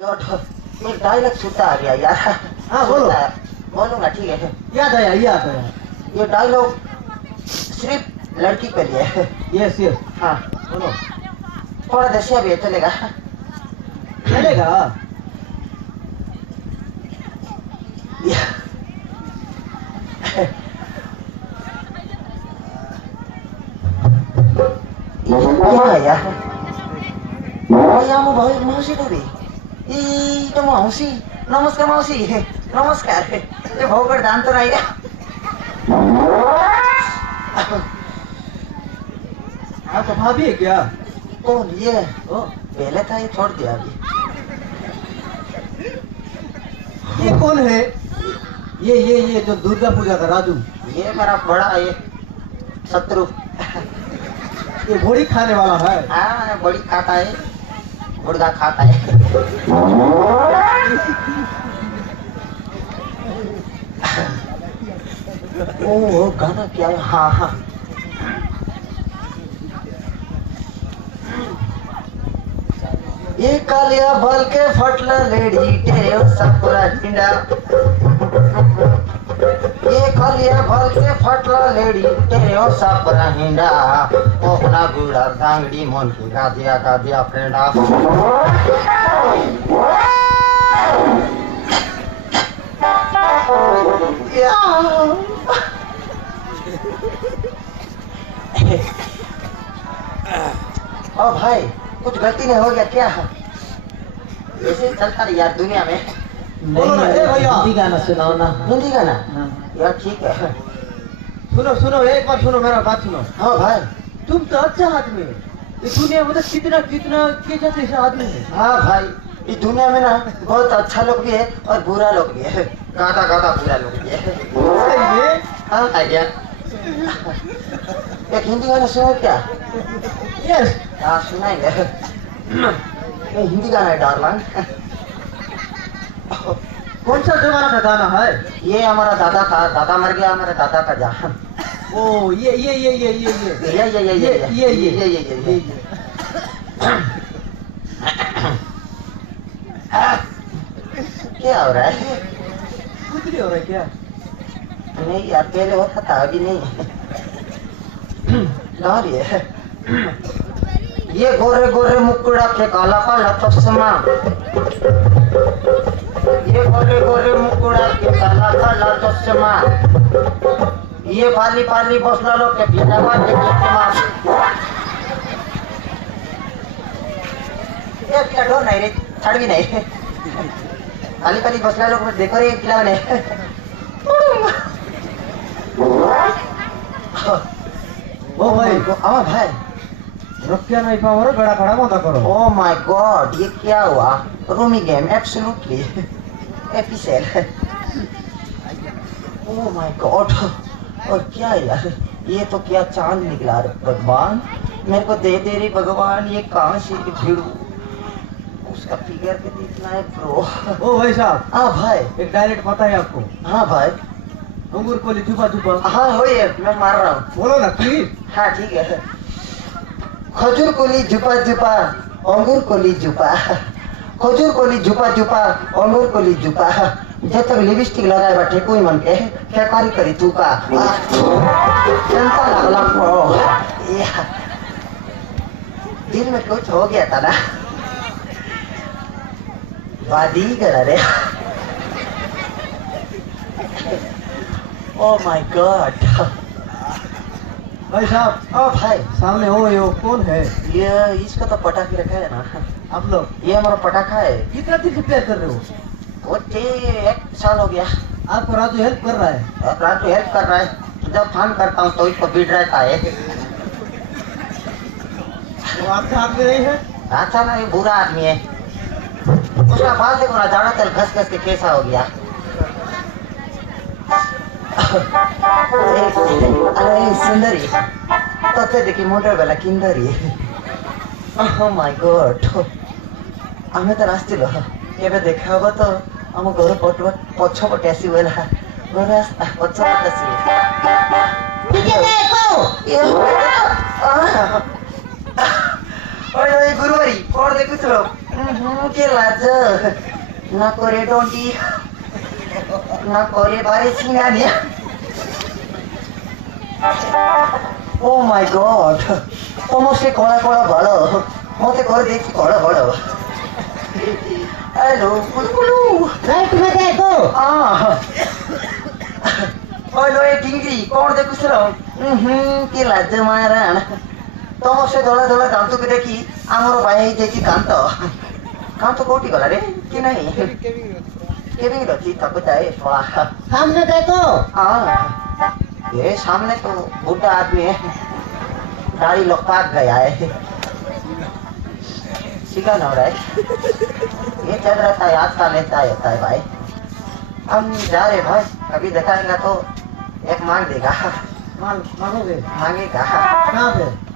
एक डायलॉग छूटा आ गया यार। हाँ बोलो। बोलूंगा ठीक है। याद आया ये डायलॉग सिर्फ लड़की के लिए है। यस यस हाँ बोलो। थोड़ा दसिया भी है, चलेगा? चलेगा। यार भाई मावशी भाभी तो मावशी नमस्कार। मावशी नमस्कार। ये भाऊगड दान तो नाही आप तो भाभी है क्या? कौन ये? ओ, पहले था, ये छोड़ दिया अभी। ये कौन है? ये जो दुर्गा पूजा का राजू। ये मेरा बड़ा ये शत्रु। ये घोड़ी खाने वाला है। हाँ बड़ी खाता है, मुर्गा खाता है। ओ गाना क्या है? हाँ हाँ ये कालिया बल के फटला लेडी तेरे सपुरा हिंडा। ये कालिया बल के फटला लेडी तेरे सपुरा हिंडा। ओपना गुड़ा दांगड़ी मन की गा दिया फ्रेंडा। ओ भाई कुछ गलती नहीं हो गया क्या? ऐसे ही चलता है यार दुनिया में। बोलो ना, ए भैया। हिंदी गाना सुनाओ ना। हिंदी गाना हाँ। यार ठीक है। सुनो सुनो, एक बार सुनो, मेरा बात सुनो। हाँ भाई। तुम तो अच्छा आदमी है। इस दुनिया में तो कितना कितना के जैसे आदमी है। हाँ भाई इस दुनिया में ना बहुत अच्छा लोग भी है और बुरा लोग भी है। गादा बुरा लोग भी है। सही है। हाँ आ गया। एक हिंदी गाना सुनो क्या? यस। हाँ सुनाएंगे। ये हिंदी गाना है डार्लिंग। कौन सा जमाना का गाना है? ये हमारा दादा था, दादा मर गया, हमारे दादा का जान। ओ ये क्या हो रहा है? कुछ नहीं हो रहा है क्या? नहीं यार पहले होता था, अभी नहीं। ये गोरे गोरे मुकुड़ा के काला काला चश्मा। ये गोरे गोरे मुकुड़ा के काला काला चश्मा। ये पाली पाली बसला लोग के बिना के चश्मा। ये क्या डोर नहीं रे, छड़ भी नहीं। पाली पाली बसला लोग में देखो रे खिलाओ नहीं। ओ भाई हाँ भाई रखिया नहीं पाओ रे, गड़ा खड़ा मत करो। Oh my God, ये क्या हुआ? Rumi game, absolutely, एपिसेल। Oh my God, और क्या यार? ये तो क्या चांद निकला रे भगवान, मेरे को दे रे भगवान, ये कहाँ से भिड़ू? उसका फिगर कितना इतना है ब्रो? ओ भाई साहब। हाँ भाई। एक डायरेक्ट पता है आपको? हाँ भाई। अंगूर को छुपा छुपा। हाँ हो ये मैं मार रहा हूँ। बोलो ना प्लीज। हाँ ठीक है। खजूर कोली झुपा झुपा अंगूर कोली झुपा। खजूर कोली झुपा झुपा अंगूर कोली झुपा। जब तक लिपस्टिक लगाए बैठे कोई मन के क्या करी करी चुका। जनता लगला को दिल में कुछ हो गया था ना, वादी करा रे। Oh my God. भाई साहब। ओ भाई सामने हो यो कौन है? ये इसका तो पटाखे रखा है ना आप लोग। ये हमारा पटाखा है। कितना दिन से प्यार कर रहे हो? वो 1 साल हो गया। आपको राजू हेल्प कर रहा है? रात तो हेल्प कर रहा है, जब फोन करता हूँ तो इसको बीट रहता है। वो आपके हाथ में नहीं है? अच्छा ना, ये बुरा आदमी है। उसका बाल देखो ना, ज्यादा तेल घस घस के कैसा हो गया। अरे सुंदरी तो देखी मोटर वाला किंदरी। ओह माय गॉड, हमें तो रास्ते केबे देखा होगा तो हम घर पछ पटे आसी बोला घर पछ पटे आसी। गुरुवारी कौन देखुल के लाज ना करे डोंटी ना करे बारे सिंगानिया ओ माय गॉड समस्ते कड़ा कड़ा बड़ मते करे देखी कड़ा बड़ हेलो कुलकुलू राइट में देखो हेलो ए टिंगरी कौन देखुछ के लाज माराण तुम से धड़ा धड़ा दांत के देखी आमर भाई देखी कांत कांत कोटी गला रे कि नहीं केविंग रची तब जाए स्वाहा सामने देखो ये सामने तो बूढ़ा आदमी है दाढ़ी लोग पाक गया है सीखा ना रहा है ये चल रहा था याद का लेता है भाई हम जा रहे भाई कभी दिखाएगा तो एक मांग देगा मांगोगे मांगेगा कहाँ पे